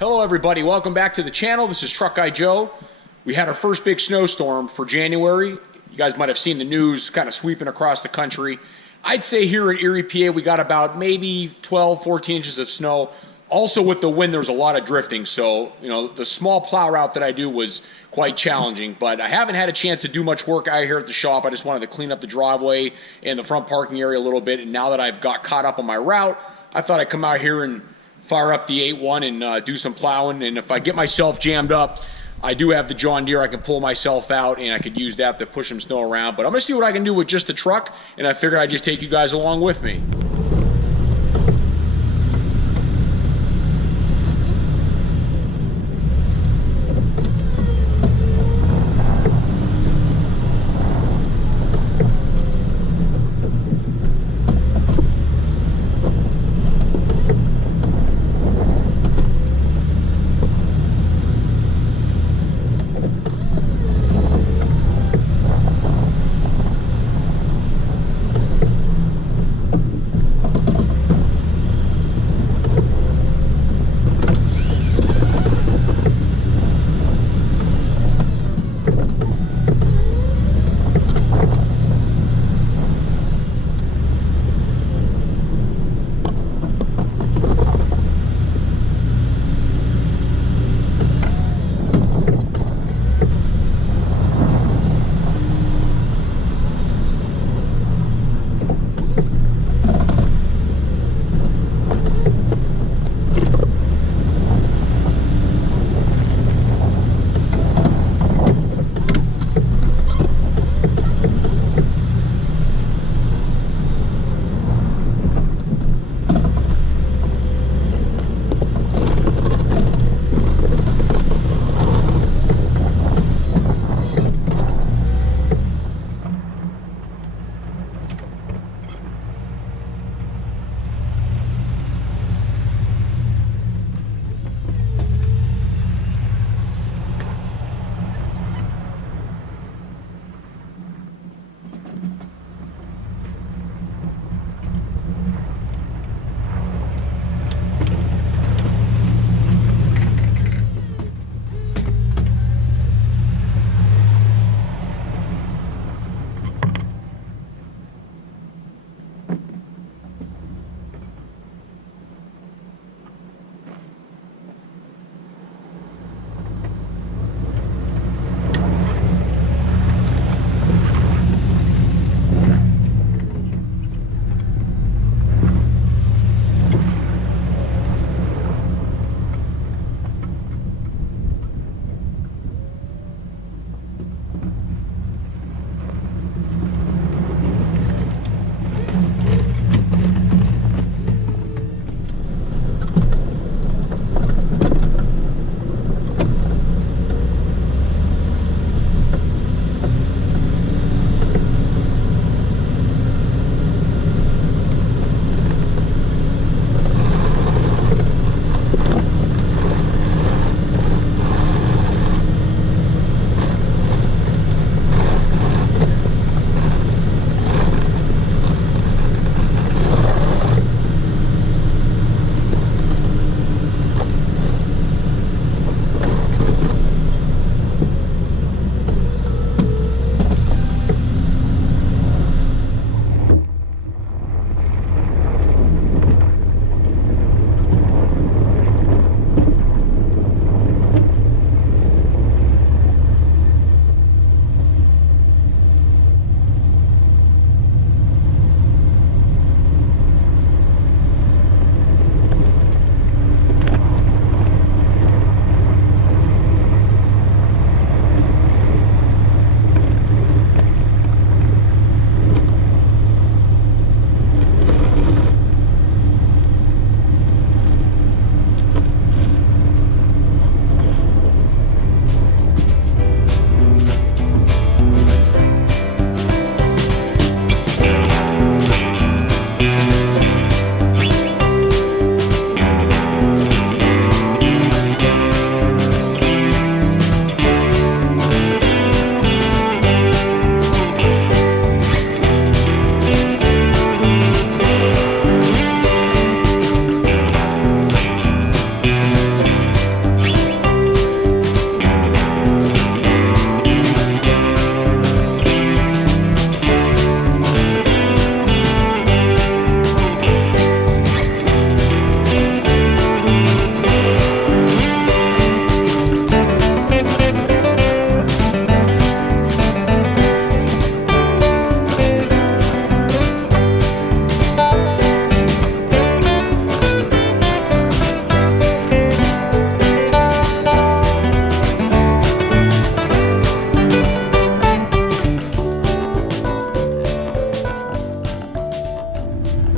Hello everybody, welcome back to the channel. This is Truck Guy Joe. We had our first big snowstorm for January. You guys might have seen the news kind of sweeping across the country. I'd say here in Erie, PA, we got about maybe 12, 14 inches of snow. Also with the wind, there's a lot of drifting. So, the small plow route that I do was quite challenging, but I haven't had a chance to do much work out here at the shop. I just wanted to clean up the driveway and the front parking area a little bit. And now that I've got caught up on my route, I thought I'd come out here and fire up the 8.1 and do some plowing. And if I get myself jammed up, I do have the John Deere. I can pull myself out and I could use that to push some snow around. But I'm gonna see what I can do with just the truck, and I figured I'd just take you guys along with me.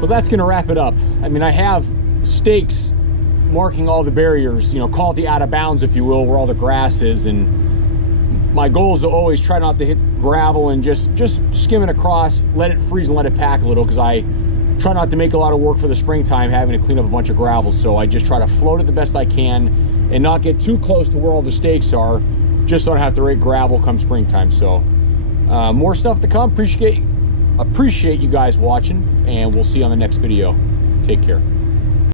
But that's going to wrap it up. I mean, I have stakes marking all the barriers, you know, call it the out of bounds, if you will, where all the grass is. And my goal is to always try not to hit gravel and just skim it across, let it freeze and let it pack a little, because I try not to make a lot of work for the springtime having to clean up a bunch of gravel. So I just try to float it the best I can and not get too close to where all the stakes are, just so I don't have to rake gravel come springtime. So more stuff to come. Appreciate you guys watching, and we'll see you on the next video. Take care.